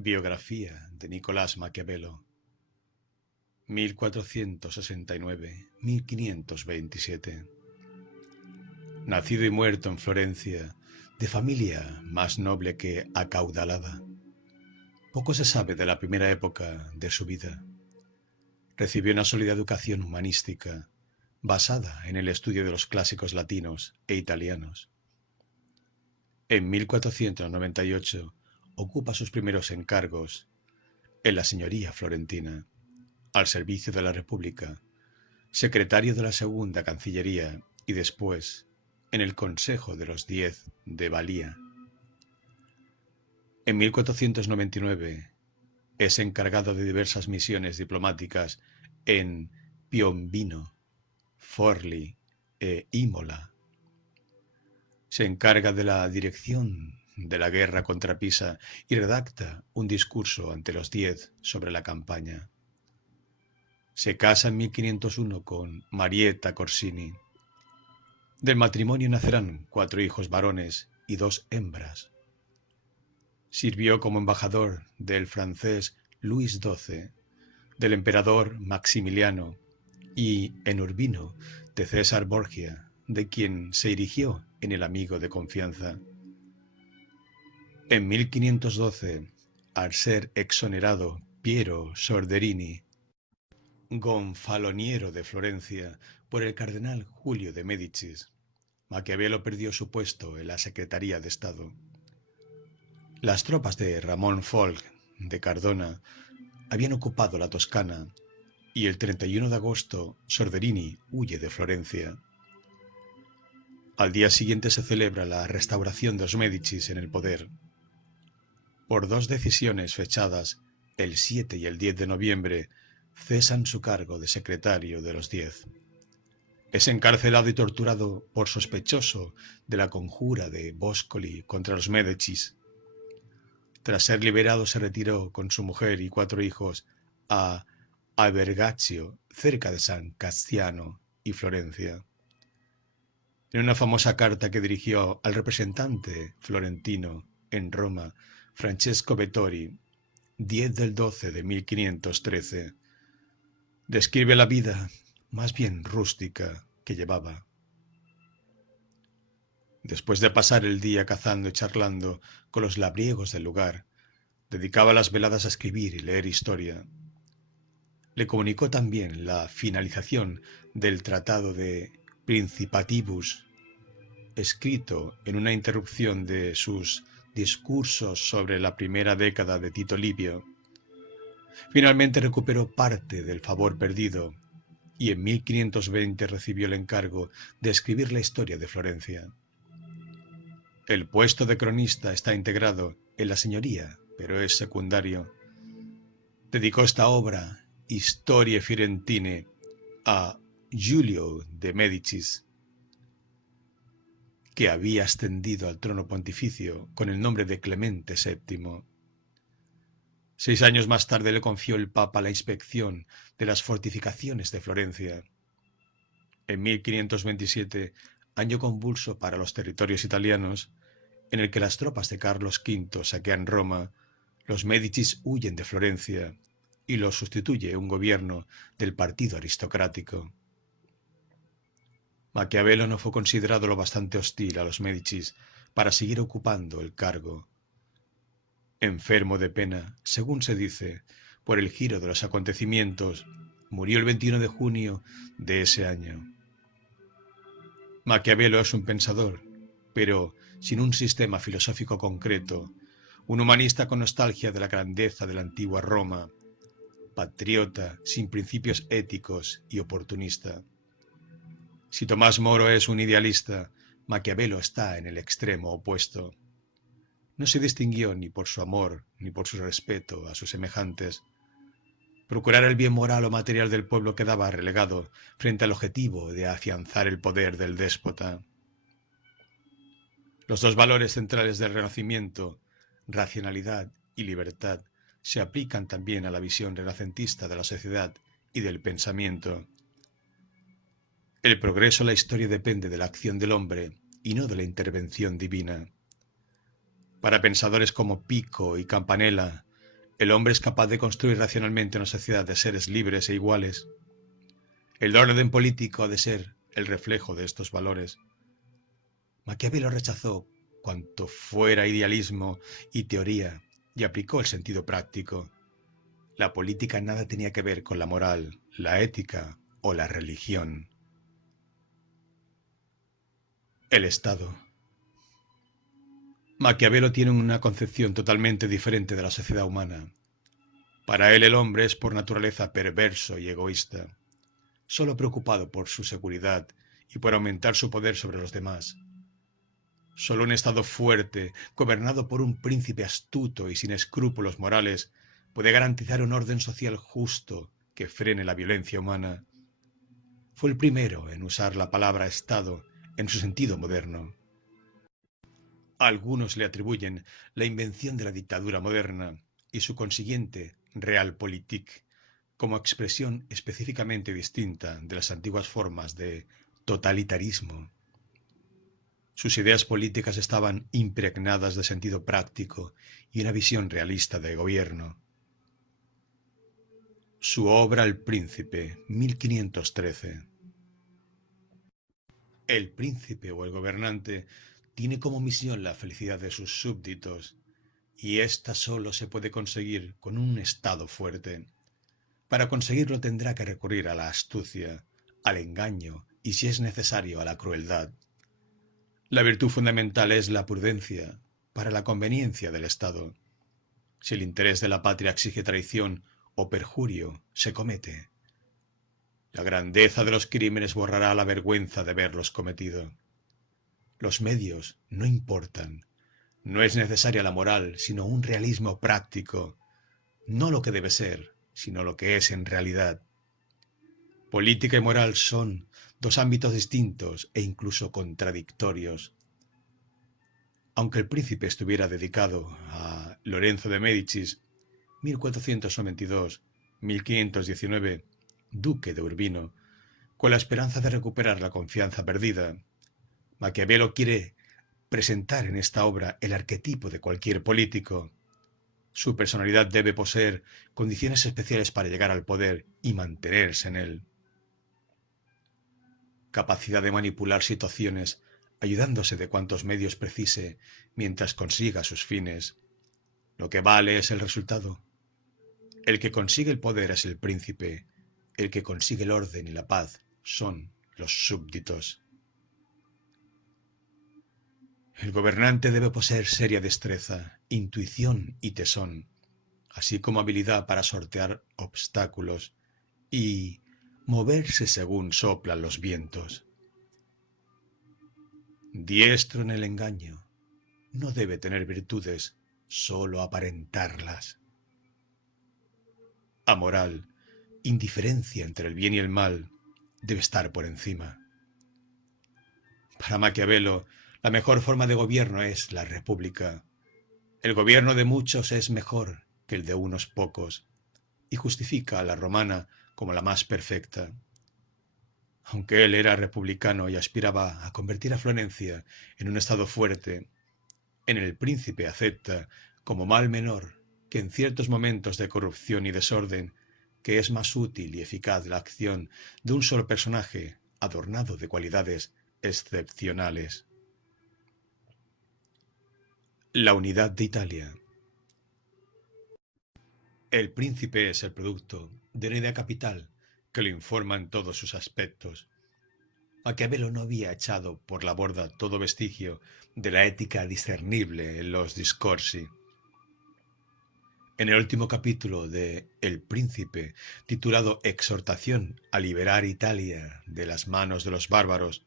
Biografía de Nicolás Maquiavelo, 1469-1527. Nacido y muerto en Florencia, de familia más noble que acaudalada. Poco se sabe de la primera época de su vida. Recibió una sólida educación humanística, basada en el estudio de los clásicos latinos e italianos. En 1498 ocupa sus primeros encargos en la señoría florentina, al servicio de la República, secretario de la Segunda Cancillería y después en el Consejo de los 10 de Valía. En 1499 es encargado de diversas misiones diplomáticas en Piombino, Forlì e Imola. Se encarga de la dirección de la guerra contra Pisa y redacta un discurso ante los 10 sobre la campaña. Se casa en 1501 con Marietta Corsini. Del matrimonio nacerán 4 hijos varones y 2 hembras. Sirvió como embajador del francés Luis XII, del emperador Maximiliano y en Urbino de César Borgia, de quien se erigió en el amigo de confianza. En 1512, al ser exonerado Piero Sorderini, gonfaloniero de Florencia, por el cardenal Julio de Médicis, Maquiavelo perdió su puesto en la Secretaría de Estado. Las tropas de Ramón Folc de Cardona habían ocupado la Toscana y el 31 de agosto Sorderini huye de Florencia. Al día siguiente se celebra la restauración de los Médicis en el poder. Por 2 decisiones fechadas el 7 y el 10 de noviembre, cesan su cargo de secretario de los 10. Es encarcelado y torturado por sospechoso de la conjura de Boscoli contra los Médicis. Tras ser liberado se retiró con su mujer y 4 hijos a Albergaccio, cerca de San Castiano y Florencia. En una famosa carta que dirigió al representante florentino en Roma, Francesco Vettori, 10 del 12 de 1513, describe la vida más bien rústica que llevaba. Después de pasar el día cazando y charlando con los labriegos del lugar, dedicaba las veladas a escribir y leer historia. Le comunicó también la finalización del Tratado de Principatibus, escrito en una interrupción de sus discursos sobre la primera década de Tito Livio. Finalmente recuperó parte del favor perdido y en 1520 recibió el encargo de escribir la historia de Florencia. El puesto de cronista está integrado en la señoría, pero es secundario. Dedicó esta obra, Historiae Fiorentine, a Giulio de Médicis, que había ascendido al trono pontificio con el nombre de Clemente VII. 6 años más tarde le confió el Papa la inspección de las fortificaciones de Florencia. En 1527, año convulso para los territorios italianos, en el que las tropas de Carlos V saquean Roma, los Médicis huyen de Florencia y los sustituye un gobierno del partido aristocrático. Maquiavelo no fue considerado lo bastante hostil a los Médicis para seguir ocupando el cargo. Enfermo de pena, según se dice, por el giro de los acontecimientos, murió el 21 de junio de ese año. Maquiavelo es un pensador, pero sin un sistema filosófico concreto, un humanista con nostalgia de la grandeza de la antigua Roma, patriota sin principios éticos y oportunista. Si Tomás Moro es un idealista, Maquiavelo está en el extremo opuesto. No se distinguió ni por su amor ni por su respeto a sus semejantes. Procurar el bien moral o material del pueblo quedaba relegado frente al objetivo de afianzar el poder del déspota. Los 2 valores centrales del Renacimiento, racionalidad y libertad, se aplican también a la visión renacentista de la sociedad y del pensamiento. El progreso en la historia depende de la acción del hombre y no de la intervención divina. Para pensadores como Pico y Campanella, el hombre es capaz de construir racionalmente una sociedad de seres libres e iguales. El orden político ha de ser el reflejo de estos valores. Maquiavelo rechazó cuanto fuera idealismo y teoría y aplicó el sentido práctico. La política nada tenía que ver con la moral, la ética o la religión. El Estado. Maquiavelo tiene una concepción totalmente diferente de la sociedad humana. Para él el hombre es por naturaleza perverso y egoísta, solo preocupado por su seguridad y por aumentar su poder sobre los demás. Solo un Estado fuerte, gobernado por un príncipe astuto y sin escrúpulos morales, puede garantizar un orden social justo que frene la violencia humana. Fue el primero en usar la palabra Estado en su sentido moderno. Algunos le atribuyen la invención de la dictadura moderna y su consiguiente Realpolitik como expresión específicamente distinta de las antiguas formas de totalitarismo. Sus ideas políticas estaban impregnadas de sentido práctico y una visión realista de gobierno. Su obra El Príncipe, 1513. El príncipe o el gobernante tiene como misión la felicidad de sus súbditos, y ésta solo se puede conseguir con un Estado fuerte. Para conseguirlo tendrá que recurrir a la astucia, al engaño y, si es necesario, a la crueldad. La virtud fundamental es la prudencia, para la conveniencia del Estado. Si el interés de la patria exige traición o perjurio, se comete. La grandeza de los crímenes borrará la vergüenza de haberlos cometido. Los medios no importan. No es necesaria la moral, sino un realismo práctico. No lo que debe ser, sino lo que es en realidad. Política y moral son dos ámbitos distintos e incluso contradictorios. Aunque el príncipe estuviera dedicado a Lorenzo de Médicis, 1492-1519, duque de Urbino, con la esperanza de recuperar la confianza perdida, Maquiavelo quiere presentar en esta obra el arquetipo de cualquier político. Su personalidad debe poseer condiciones especiales para llegar al poder y mantenerse en él. Capacidad de manipular situaciones, ayudándose de cuantos medios precise mientras consiga sus fines. Lo que vale es el resultado. El que consigue el poder es el príncipe, el que consigue el orden y la paz son los súbditos. El gobernante debe poseer seria destreza, intuición y tesón, así como habilidad para sortear obstáculos y moverse según soplan los vientos. Diestro en el engaño, no debe tener virtudes, solo aparentarlas. Amoral, indiferencia entre el bien y el mal, debe estar por encima. Para Maquiavelo, la mejor forma de gobierno es la república. El gobierno de muchos es mejor que el de unos pocos, y justifica a la romana como la más perfecta. Aunque él era republicano y aspiraba a convertir a Florencia en un estado fuerte, en el príncipe acepta como mal menor que en ciertos momentos de corrupción y desorden, que es más útil y eficaz la acción de un solo personaje adornado de cualidades excepcionales. La unidad de Italia. El príncipe es el producto de una idea capital que lo informa en todos sus aspectos. Maquiavelo no había echado por la borda todo vestigio de la ética discernible en los discorsi. En el último capítulo de El Príncipe, titulado Exhortación a liberar Italia de las manos de los bárbaros,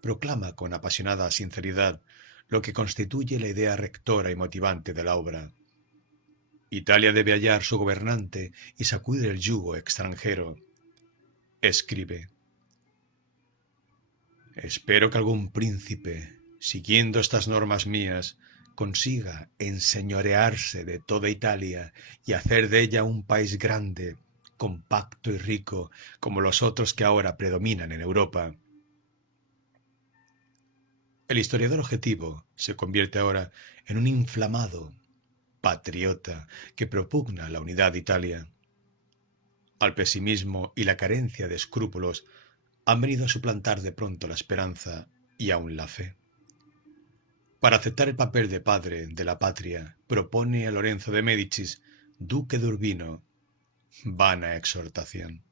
proclama con apasionada sinceridad lo que constituye la idea rectora y motivante de la obra. Italia debe hallar su gobernante y sacudir el yugo extranjero. Escribe: espero que algún príncipe, siguiendo estas normas mías, consiga enseñorearse de toda Italia y hacer de ella un país grande, compacto y rico como los otros que ahora predominan en Europa. El historiador objetivo se convierte ahora en un inflamado patriota que propugna la unidad de Italia. Al pesimismo y la carencia de escrúpulos han venido a suplantar de pronto la esperanza y aun la fe. Para aceptar el papel de padre de la patria, propone a Lorenzo de Médicis, duque de Urbino, vana exhortación.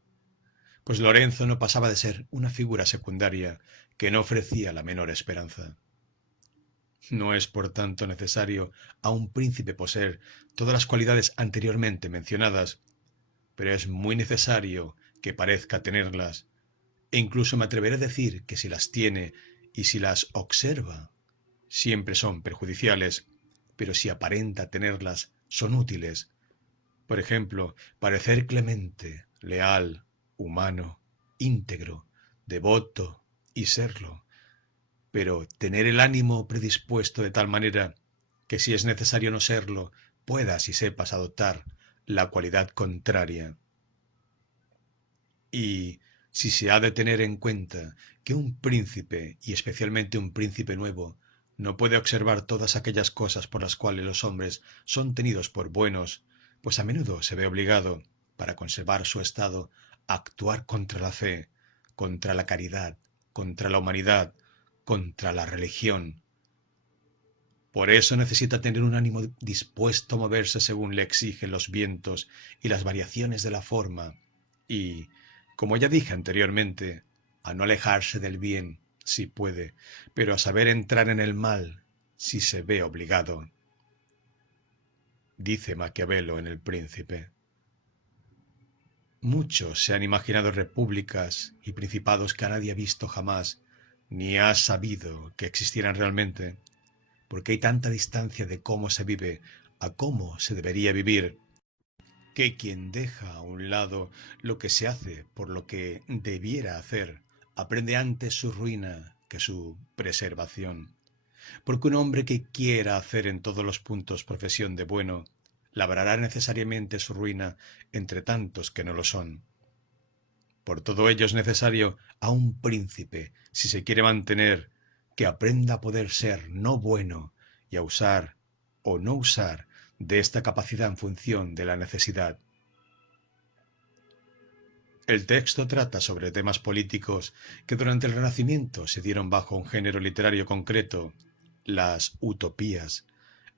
Pues Lorenzo no pasaba de ser una figura secundaria que no ofrecía la menor esperanza. No es, por tanto, necesario a un príncipe poseer todas las cualidades anteriormente mencionadas, pero es muy necesario que parezca tenerlas, e incluso me atreveré a decir que si las tiene y si las observa, siempre son perjudiciales, pero si aparenta tenerlas, son útiles. Por ejemplo, parecer clemente, leal, humano, íntegro, devoto y serlo, pero tener el ánimo predispuesto de tal manera que si es necesario no serlo, puedas y sepas adoptar la cualidad contraria. Y si se ha de tener en cuenta que un príncipe, y especialmente un príncipe nuevo, no puede observar todas aquellas cosas por las cuales los hombres son tenidos por buenos, pues a menudo se ve obligado, para conservar su estado, a actuar contra la fe, contra la caridad, contra la humanidad, contra la religión. Por eso necesita tener un ánimo dispuesto a moverse según le exigen los vientos y las variaciones de la forma, y, como ya dije anteriormente, a no alejarse del bien, si puede, pero a saber entrar en el mal, si se ve obligado. Dice Maquiavelo en El Príncipe. Muchos se han imaginado repúblicas y principados que nadie ha visto jamás, ni ha sabido que existieran realmente, porque hay tanta distancia de cómo se vive a cómo se debería vivir, que quien deja a un lado lo que se hace por lo que debiera hacer, aprende antes su ruina que su preservación. Porque un hombre que quiera hacer en todos los puntos profesión de bueno, labrará necesariamente su ruina entre tantos que no lo son. Por todo ello es necesario a un príncipe, si se quiere mantener, que aprenda a poder ser no bueno y a usar o no usar de esta capacidad en función de la necesidad. El texto trata sobre temas políticos que durante el Renacimiento se dieron bajo un género literario concreto, las utopías,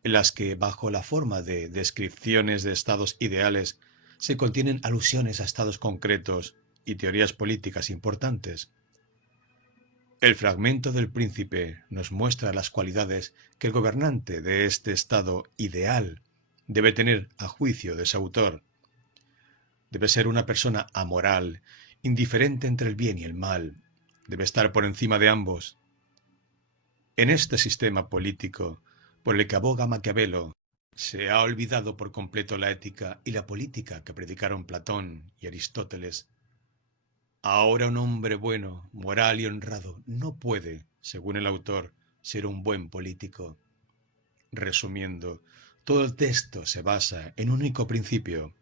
en las que, bajo la forma de descripciones de estados ideales, se contienen alusiones a estados concretos y teorías políticas importantes. El fragmento del Príncipe nos muestra las cualidades que el gobernante de este estado ideal debe tener a juicio de su autor. Debe ser una persona amoral, indiferente entre el bien y el mal. Debe estar por encima de ambos. En este sistema político, por el que aboga Maquiavelo, se ha olvidado por completo la ética y la política que predicaron Platón y Aristóteles. Ahora un hombre bueno, moral y honrado no puede, según el autor, ser un buen político. Resumiendo, todo el texto se basa en un único principio: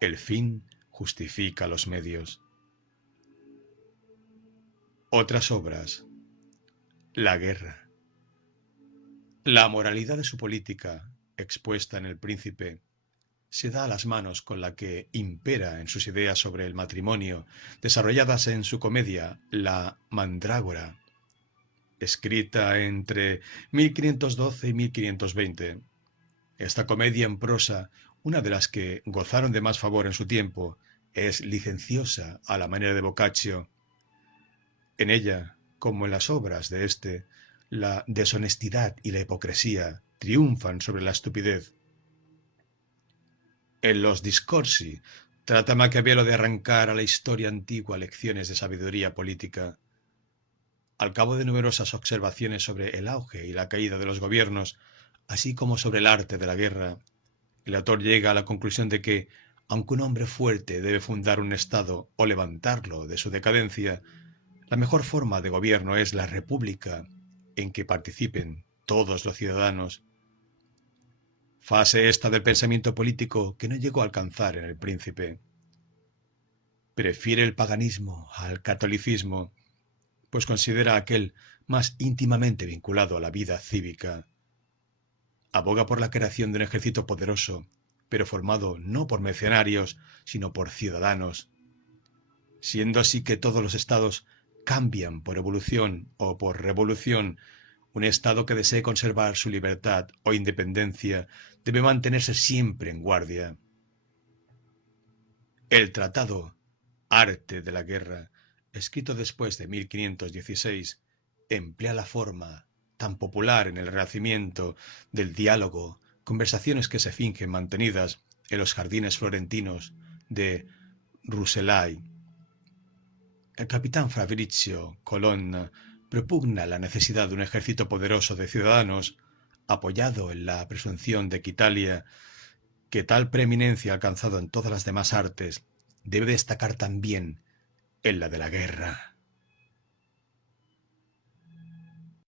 el fin justifica los medios. Otras obras. La guerra. La moralidad de su política, expuesta en El Príncipe, se da a las manos con la que impera en sus ideas sobre el matrimonio, desarrolladas en su comedia La Mandrágora, escrita entre 1512 y 1520. Esta comedia en prosa, una de las que gozaron de más favor en su tiempo, es licenciosa a la manera de Boccaccio. En ella, como en las obras de éste, la deshonestidad y la hipocresía triunfan sobre la estupidez. En los Discorsi trata Maquiavelo de arrancar a la historia antigua lecciones de sabiduría política. Al cabo de numerosas observaciones sobre el auge y la caída de los gobiernos, así como sobre el arte de la guerra, el autor llega a la conclusión de que, aunque un hombre fuerte debe fundar un Estado o levantarlo de su decadencia, la mejor forma de gobierno es la república, en que participen todos los ciudadanos. Fase esta del pensamiento político que no llegó a alcanzar en El Príncipe. Prefiere el paganismo al catolicismo, pues considera aquel más íntimamente vinculado a la vida cívica. aboga por la creación de un ejército poderoso, pero formado no por mercenarios, sino por ciudadanos, siendo así que todos los estados cambian por evolución o por revolución. Un estado que desee conservar su libertad o independencia debe mantenerse siempre en guardia. El tratado Arte de la Guerra, escrito después de 1516, emplea la forma tan popular en el Renacimiento del diálogo, conversaciones que se fingen mantenidas en los jardines florentinos de Rucellai. El capitán Fabrizio Colonna propugna la necesidad de un ejército poderoso de ciudadanos, apoyado en la presunción de que Italia, que tal preeminencia ha alcanzado en todas las demás artes, debe destacar también en la de la guerra.